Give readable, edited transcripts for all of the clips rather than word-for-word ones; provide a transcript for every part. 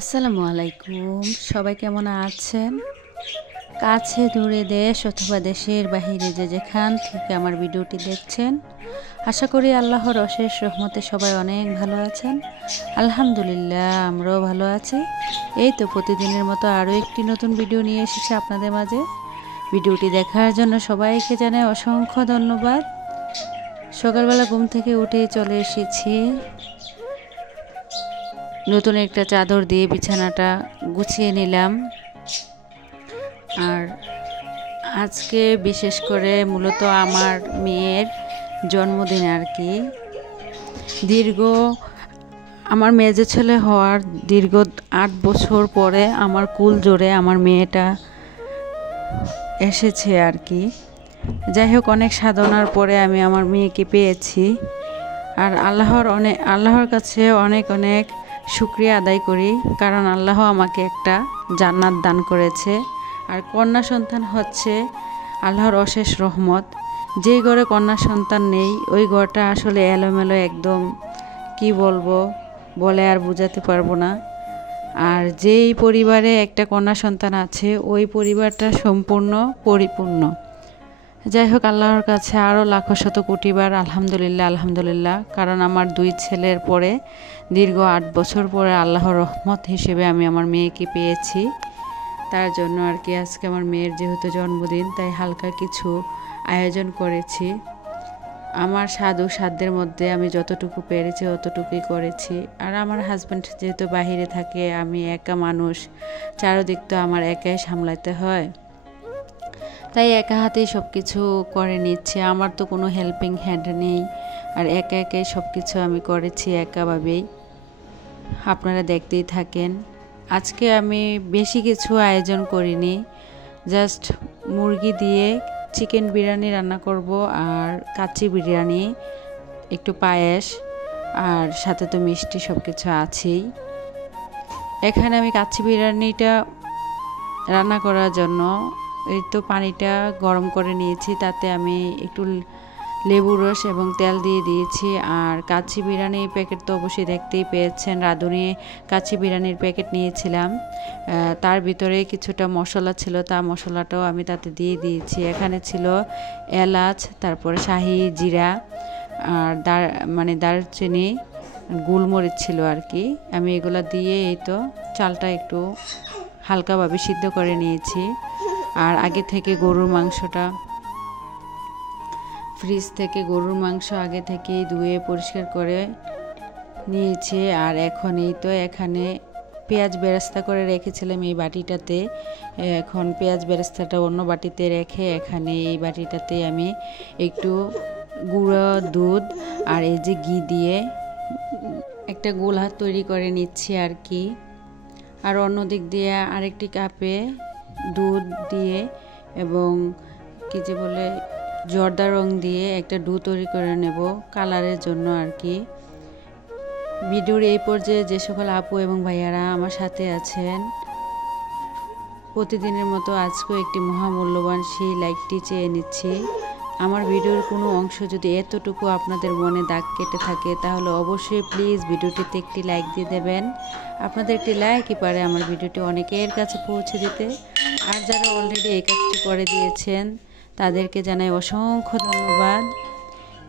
আসসালামু আলাইকুম। সবাই কেমন আছেন? কাছে দূরে দেশ অথবা দেশের বাহিরে যে যেখান থেকে আমার ভিডিওটি দেখছেন, আশা করি আল্লাহর অশেষ রহমতে সবাই অনেক ভালো আছেন। আলহামদুলিল্লাহ, আমরাও ভালো আছি। এই তো প্রতিদিনের মতো আরও একটি নতুন ভিডিও নিয়ে এসেছি আপনাদের মাঝে। ভিডিওটি দেখার জন্য সবাইকে জানাই অসংখ্য ধন্যবাদ। সকালবেলা ঘুম থেকে উঠে চলে এসেছি, নতুন একটা চাদর দিয়ে বিছানাটা গুছিয়ে নিলাম। আর আজকে বিশেষ করে মূলত আমার মেয়ের জন্মদিন আর কি। আমার মেজো ছেলে হওয়ার দীর্ঘ 8 বছর পরে আমার কুল জোরে আমার মেয়েটা এসেছে আর কি। যাই হোক, অনেক সাধনার পরে আমি আমার মেয়েকে পেয়েছি। আর আল্লাহর কাছে অনেক অনেক শুকরিয়া আদায় করি, কারণ আল্লাহ আমাকে একটা জান্নাত দান করেছে। আর কন্যা সন্তান হচ্ছে আল্লাহর অশেষ রহমত। যেই ঘরে কন্যা সন্তান নেই ওই ঘরটা আসলে এলোমেলো, একদম কি বলবো, বলে আর বোঝাতে পারবো না। আর যেই পরিবারে একটা কন্যা সন্তান আছে ওই পরিবারটা সম্পূর্ণ পরিপূর্ণ। যাই হোক, আল্লাহর কাছে আরও লাখো শত কোটিবার আলহামদুলিল্লাহ আলহামদুলিল্লাহ, কারণ আমার 2 ছেলের পরে দীর্ঘ 8 বছর পরে আল্লাহর রহমত হিসেবে আমি আমার মেয়েকে পেয়েছি। তার জন্য আর কি আজকে আমার মেয়ের যেহেতু জন্মদিন, তাই হালকা কিছু আয়োজন করেছি। আমার সাধ্যের মধ্যে আমি যতটুকু পেরেছি অতটুকুই করেছি। আর আমার হাজব্যান্ড যেহেতু বাহিরে থাকে, আমি একা মানুষ, চারদিক তো আমার একাই সামলাতে হয়, তাই একা হাতেই সব কিছু করে নিচ্ছে। আমার তো কোনো হেল্পিং হ্যান্ড নেই, আর একা একাই সব কিছু আমি করেছি একাভাবেই। আপনারা দেখতেই থাকেন। আজকে আমি বেশি কিছু আয়োজন করিনি, জাস্ট মুরগি দিয়ে চিকেন বিরিয়ানি রান্না করব, আর কাচ্চি বিরিয়ানি, একটু পায়েস, আর সাথে তো মিষ্টি, সব কিছু আছেই। এখানে আমি কাচ্চি বিরিয়ানিটা রান্না করার জন্য এই তো পানিটা গরম করে নিয়েছি, তাতে আমি একটু লেবু রস এবং তেল দিয়ে দিয়েছি। আর কাচ্চি বিরিয়ানির প্যাকেট তো অবশ্যই দেখতেই পেয়েছেন, রাঁধুনি কাচ্চি বিরিয়ানির প্যাকেট নিয়েছিলাম। তার ভিতরে কিছুটা মশলা ছিল, তার মশলাটাও আমি তাতে দিয়ে দিয়েছি। এখানে ছিল এলাচ, তারপরে শাহি জিরা, আর দারচিনি, গোলমরিচ ছিল আর কি। আমি এগুলো দিয়ে এই তো চালটা একটু হালকাভাবে সিদ্ধ করে নিয়েছি। আর আগে থেকে ফ্রিজ থেকে গরুর মাংস আগে থেকেই ধুয়ে পরিষ্কার করে নিয়েছি। আর এখন এই তো এখানে পেঁয়াজ বেরেস্তা করে রেখেছিলাম এই বাটিটাতে। এখন পেঁয়াজ বেরেস্তাটা অন্য বাটিতে রেখে এখানে এই বাটিটাতে আমি একটু গুঁড়ো দুধ আর এই যে ঘি দিয়ে একটা গোলা তৈরি করে নিচ্ছি আর কি। আর অন্য দিক দিয়ে আরেকটি কাপে দুধ দিয়ে এবং কি যে বলে জর্দা রং দিয়ে একটা ডো তৈরি করে নেব কালারের জন্য আর কি। ভিডিওর এই পর্যায়ে যে সকল আপু এবং ভাইয়ারা আমার সাথে আছেন, প্রতিদিনের মতো আজকেও একটি মহামূল্যবান সেই লাইকটি চেয়ে নিচ্ছি। আমার ভিডিওর কোনো অংশ যদি এতটুকু আপনাদের মনে দাগ কেটে থাকে, তাহলে অবশ্যই প্লিজ ভিডিওটিতে একটি লাইক দিয়ে দেবেন। আপনাদের একটি লাইকই পারে আমার ভিডিওটি অনেকের কাছে পৌঁছে দিতে। আর যারা অলরেডি এই কাজটি করে দিয়েছেন তাদেরকে জানাই অসংখ্য ধন্যবাদ।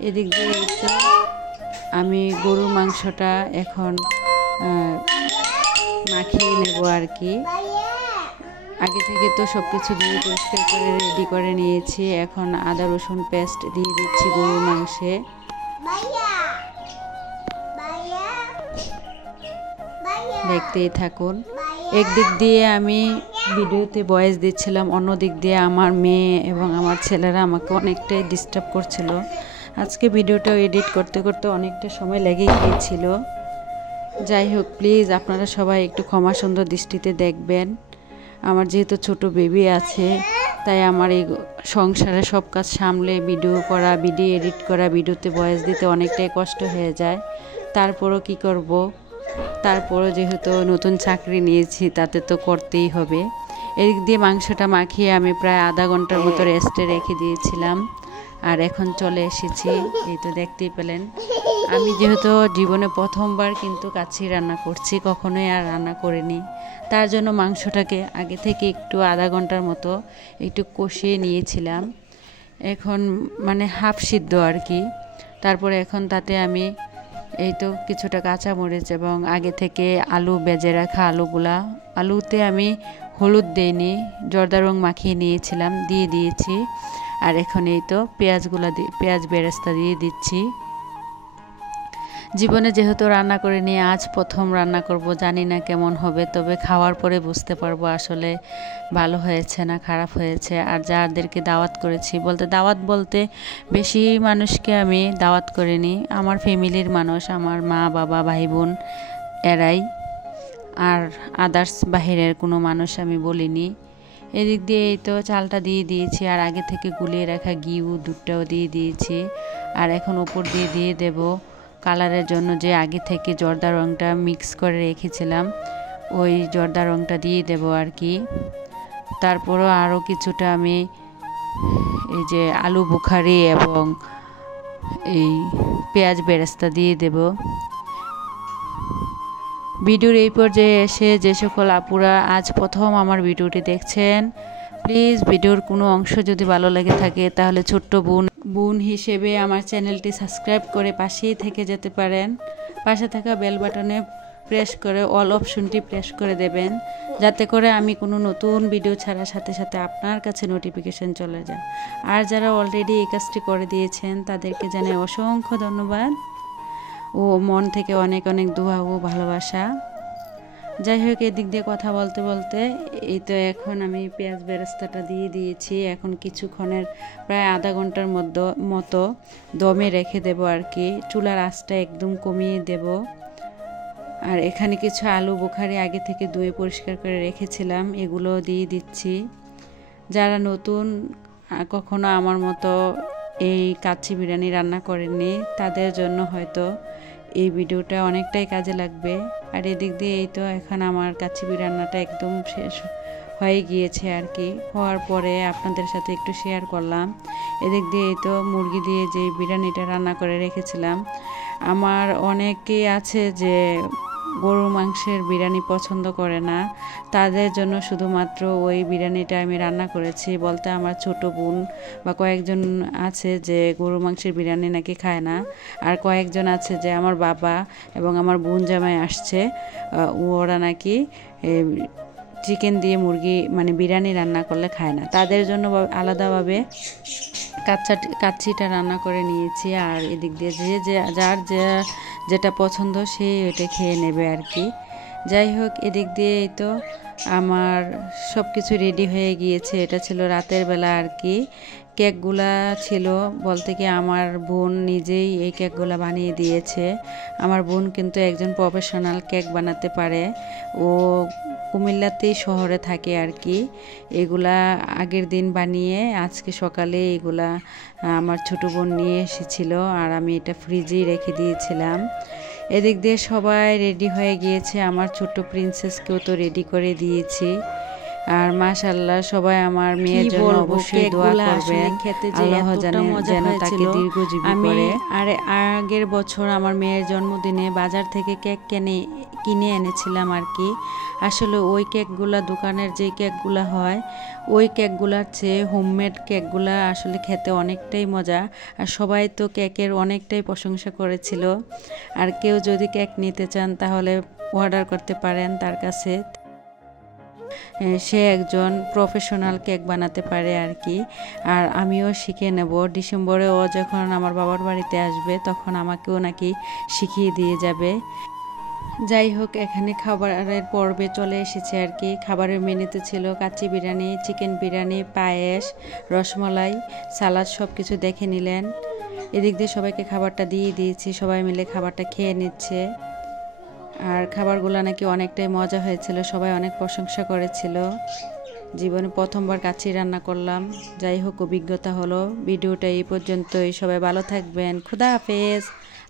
এদিক দিয়ে আমি গরুর মাংসটা এখন মাখিয়ে নেব আর কি। আগে থেকে তো সব কিছু দিয়ে পরিষ্কার করে রেডি করে নিয়েছি। এখন আদা রসুন পেস্ট দিয়ে দিচ্ছি গরুর মাংসে। দেখতেই থাকুন। একদিক দিয়ে আমি ভিডিওতে ভয়েস দিচ্ছিলাম, অন্য দিক দিয়ে আমার মেয়ে এবং আমার ছেলেরা আমাকে অনেকটাই ডিস্টার্ব করছিল। আজকে ভিডিওটাও এডিট করতে করতে অনেকটা সময় লেগে গিয়েছিল। যাই হোক, প্লিজ আপনারা সবাই একটু ক্ষমা সুন্দর দৃষ্টিতে দেখবেন। আমার যেহেতু ছোট বেবি আছে, তাই আমার এই সংসারে সব কাজ সামলে ভিডিও করা, ভিডিও এডিট করা, ভিডিওতে ভয়েস দিতে অনেকটাই কষ্ট হয়ে যায়। তারপরও কি করব, তারপরও যেহেতু নতুন চাকরি নিয়েছি তাতে তো করতেই হবে। এদিক দিয়ে মাংসটা মাখিয়ে আমি প্রায় আধা ঘন্টার মতো রেস্টে রেখে দিয়েছিলাম। আর এখন চলে এসেছি, এই তো দেখতেই পেলেন আমি যেহেতু জীবনে প্রথমবার কিন্তু কাচ্চি রান্না করছি, কখনোই আর রান্না করিনি। তার জন্য মাংসটাকে আগে থেকে একটু আধা ঘন্টার মতো একটু কষিয়ে নিয়েছিলাম, এখন মানে হাফ সিদ্ধ আর কি। তারপরে এখন তাতে আমি এই তো কিছুটা কাঁচামরিচ এবং আগে থেকে আলু বেজে রাখা আলুতে আমি হলুদ দেইনি, জর্দা রং মাখিয়ে নিয়েছিলাম, দিয়ে দিয়েছি। আর এখন এই তো পেঁয়াজ বেরেস্তা দিয়ে দিচ্ছি। জীবনে যেহেতু রান্না করে নিয়ে আজ প্রথম রান্না করব, জানি না কেমন হবে, তবে খাওয়ার পরে বুঝতে পারবো আসলে ভালো হয়েছে না খারাপ হয়েছে। আর যাদেরকে দাওয়াত করেছি, দাওয়াত বলতে বেশি মানুষকে আমি দাওয়াত করিনি, আমার ফ্যামিলির মানুষ, আমার মা বাবা ভাই বোন এরাই, আর আদার্স বাহিরের কোনো মানুষ আমি বলিনি। এদিক দিয়ে এই তো চালটা দিয়ে দিয়েছি, আর আগে থেকে গুলিয়ে রাখা দুধটাও দিয়ে দিয়েছি। আর এখন উপর দিয়ে দেব কালারের জন্য যে আগে থেকে জর্দা রঙটা মিক্স করে রেখেছিলাম, ওই জর্দা রঙটা দিয়ে দেব আর কি। তারপরও আরও কিছুটা আমি এই যে আলু বুখারি এবং এই পেঁয়াজ বেরেস্তা দিয়ে দেব। ভিডিওর এই পর্যায়ে এসে যে সকল আপুরা আজ প্রথম আমার ভিডিওটি দেখছেন, প্লিজ ভিডিওর কোনো অংশ যদি ভালো লেগে থাকে তাহলে ছোট্ট বোন হিসেবে আমার চ্যানেলটি সাবস্ক্রাইব করে পাশেই থেকে যেতে পারেন। পাশে থাকা বেল বাটনে প্রেস করে অল অপশনটি প্রেস করে দেবেন, যাতে করে আমি কোনো নতুন ভিডিও ছাড়ার সাথে সাথে আপনার কাছে নোটিফিকেশন চলে যায়। আর যারা অলরেডি এই কাজটি করে দিয়েছেন তাদেরকে জানাই অসংখ্য ধন্যবাদ ও মন থেকে অনেক অনেক দোয়া ও ভালোবাসা। যাই হোক, এদিক দিয়ে কথা বলতে বলতে এই তো এখন আমি পেঁয়াজ বেরেস্তাটা দিয়ে দিয়েছি। এখন কিছুক্ষণের প্রায় আধা ঘন্টার মতো দমে রেখে দেব আর কি। চুলার আঁচটা একদম কমিয়ে দেব। আর এখানে কিছু আলু বুখারি আগে থেকে ধুয়ে পরিষ্কার করে রেখেছিলাম, এগুলো দিয়ে দিচ্ছি। যারা নতুন, কখনো আমার মতো এই কাচ্চি বিরিয়ানি রান্না করেননি, তাদের জন্য হয়তো এই ভিডিওটা অনেকটাই কাজে লাগবে। আর এদিক দিয়ে এই তো এখন আমার কাচ্চি রান্নাটা একদম শেষ হয়ে গিয়েছে আর কি। হওয়ার পরে আপনাদের সাথে একটু শেয়ার করলাম। এদিক দিয়ে এই তো মুরগি দিয়ে যে বিরিয়ানিটা রান্না করে রেখেছিলাম। আমার অনেকেই আছে যে গরুর মাংসের বিরিয়ানি পছন্দ করে না, তাদের জন্য শুধুমাত্র ওই বিরিয়ানিটা আমি রান্না করেছি। আমার ছোট বোন বা কয়েকজন আছে যে গরুর মাংসের বিরিয়ানি নাকি খায় না, আর কয়েকজন আছে যে আমার বাবা এবং আমার বোন জামাই আসছে, ওরা নাকি চিকেন দিয়ে মুরগি মানে বিরিয়ানি রান্না করলে খায় না, তাদের জন্য আলাদাভাবে কাচ্চিটা রান্না করে নিয়েছি। আর এদিক দিয়ে যার যেটা পছন্দ সে এটা খেয়ে নেবে আর কি। যাই হোক, এদিক দিয়ে এই তো আমার সব কিছু রেডি হয়ে গিয়েছে। এটা ছিল রাতের বেলা আর কি। কেকগুলা ছিল কি আমার বোন নিজেই এই কেকগুলা বানিয়ে দিয়েছে। আমার বোন কিন্তু একজন প্রফেশনাল কেক বানাতে পারে, ও কুমিল্লাতেই শহরে থাকে আর কি। এগুলা আগের দিন বানিয়ে আজকে সকালে এগুলা আমার ছোট বোন নিয়ে এসেছিল, আর আমি এটা ফ্রিজেই রেখে দিয়েছিলাম। এদিক দিয়ে সবাই রেডি হয়ে গিয়েছে, আমার ছোট্ট প্রিন্সেসকেও তো রেডি করে দিয়েছি। আর মাশাআল্লাহ সবাই আমার মেয়ের জন্য অবশ্যই দোয়া করবেন, আল্লাহ যেন তাকে দীর্ঘজীবী করে। আর আগের বছর আমার মেয়ের জন্মদিনে বাজার থেকে কেক কিনে এনেছিলাম আর কি। আসলে ওই কেকগুলা দোকানের যে কেকগুলা হয় ওই কেকগুলার চেয়ে হোমমেড কেকগুলা আসলে খেতে অনেকটাই মজা। আর সবাই তো কেকের অনেকটাই প্রশংসা করেছিল। আর কেউ যদি কেক নিতে চান তাহলে অর্ডার করতে পারেন তার কাছে, সে একজন প্রফেশনাল কেক বানাতে পারে আর কি। আর আমিও শিখে নেব, ডিসেম্বরে ও যখন আমার বাবার বাড়িতে আসবে তখন আমাকেও নাকি শিখিয়ে দিয়ে যাবে। যাই হোক, এখানে খাবারের পর্বে চলে এসেছে আর কি। খাবারের মেনুতে ছিল কাচ্চি বিরিয়ানি, চিকেন বিরিয়ানি, পায়েস, রসমালাই, সালাদ, সব কিছু দেখে নিলেন। এদিক দিয়ে সবাইকে খাবারটা দিয়ে দিয়েছি, সবাই মিলে খাবারটা খেয়ে নিচ্ছে। আর খাবারগুলো নাকি অনেকটাই মজা হয়েছিল, সবাই অনেক প্রশংসা করেছিল। জীবনে প্রথমবার কাচ্চি রান্না করলাম, যাই হোক অভিজ্ঞতা হলো। ভিডিওটা এই পর্যন্তই, সবাই ভালো থাকবেন, খুদা হাফেজ,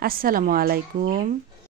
আসসালামু আলাইকুম।